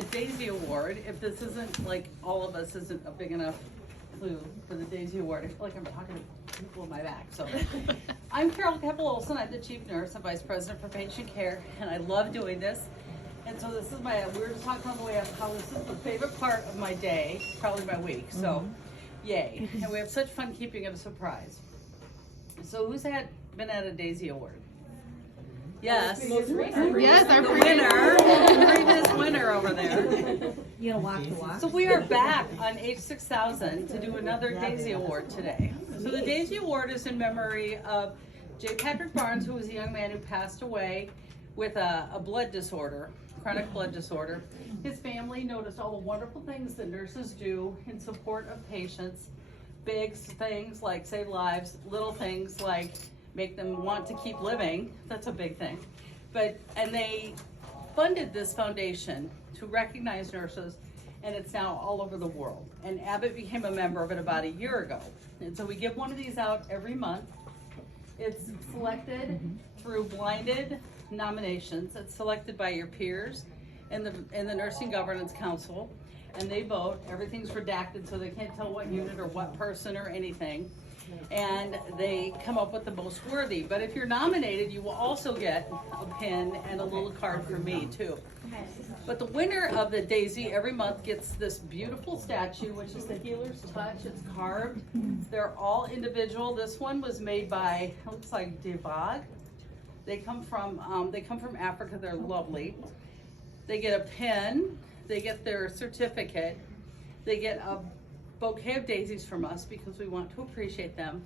a Daisy Award. If this isn't like all of us isn't a big enough clue for the Daisy Award, I feel like I'm talking to people in my back. So I'm Carol Keppel Olson. I'm the chief nurse and vice president for patient care, and I love doing this. And so this is we were just talking on the way up how this is the favorite part of my day, probably my week. So yay. And we have such fun keeping it a surprise. So who's been at a Daisy Award? Yes. Yes, our the winner, previous winner over there. You gonna walk the walk? So we are back on H6000 to do another Daisy Award today. So the Daisy Award is in memory of J. Patrick Barnes, who was a young man who passed away with a blood disorder, chronic blood disorder. His family noticed all the wonderful things that nurses do in support of patients. Big things like save lives, little things like make them want to keep living. That's a big thing. And they funded this foundation to recognize nurses, and it's now all over the world. And Abbott became a member of it about a year ago. And so we give one of these out every month. It's selected through blinded nominations. It's selected by your peers and the Nursing Governance Council, and they vote. Everything's redacted, so they can't tell what unit or what person or anything. And they come up with the most worthy. But if you're nominated, you will also get a pin and a little card from me too. But the winner of the Daisy every month gets this beautiful statue, which is the Healer's Touch. It's carved. They're all individual. This one was made by, looks like Devag. They come from Africa. They're lovely. They get a pin. They get their certificate. They get a bouquet of daisies from us because we want to appreciate them.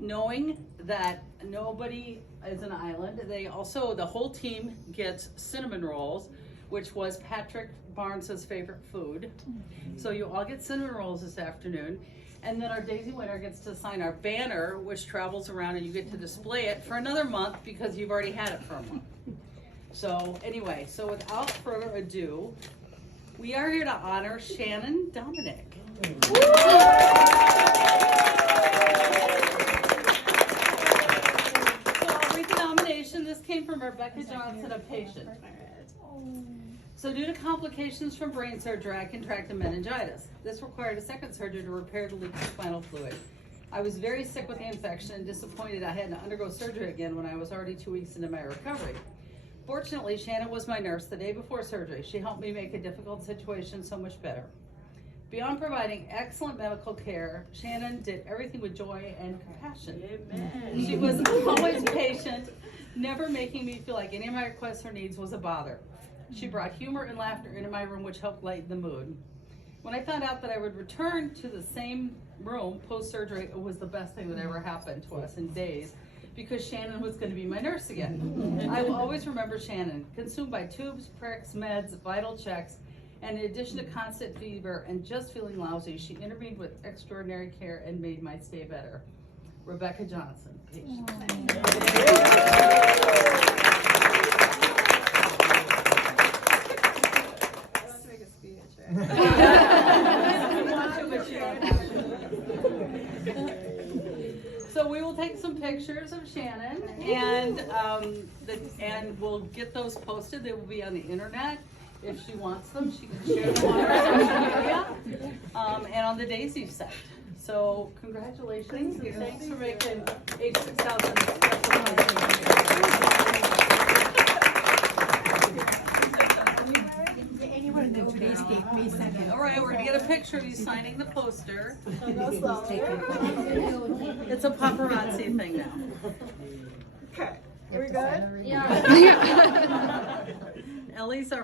Knowing that nobody is an island, the whole team gets cinnamon rolls, which was Patrick Barnes's favorite food. So you all get cinnamon rolls this afternoon. And then our Daisy winner gets to sign our banner, which travels around, and you get to display it for another month because you've already had it for a month. So anyway, so without further ado, we are here to honor Shannon Dominic. So I'll read the nomination. This came from Rebecca Johnson, a patient. So due to complications from brain surgery, I contracted meningitis. This required a second surgery to repair the leaking spinal fluid. I was very sick with the infection and disappointed I had to undergo surgery again when I was already 2 weeks into my recovery. Fortunately, Shannon was my nurse the day before surgery. She helped me make a difficult situation so much better. Beyond providing excellent medical care, Shannon did everything with joy and compassion. Amen. She was always patient, never making me feel like any of my requests or needs was a bother. She brought humor and laughter into my room, which helped lighten the mood. When I found out that I would return to the same room post-surgery, it was the best thing that ever happened to us in days, because Shannon was going to be my nurse again. I will always remember Shannon, consumed by tubes, pricks, meds, vital checks, and in addition to constant fever and just feeling lousy, she intervened with extraordinary care and made my stay better. Rebecca Johnson, patient. So we will take some pictures of Shannon, and we'll get those posted. They will be on the internet. If she wants them, she can share them on her social media and on the Daisy site. So congratulations, and thanks for making H6000 All right, we're gonna get a picture of you signing the poster. It's a paparazzi thing now. Okay, are we good? Yeah. Ellie's our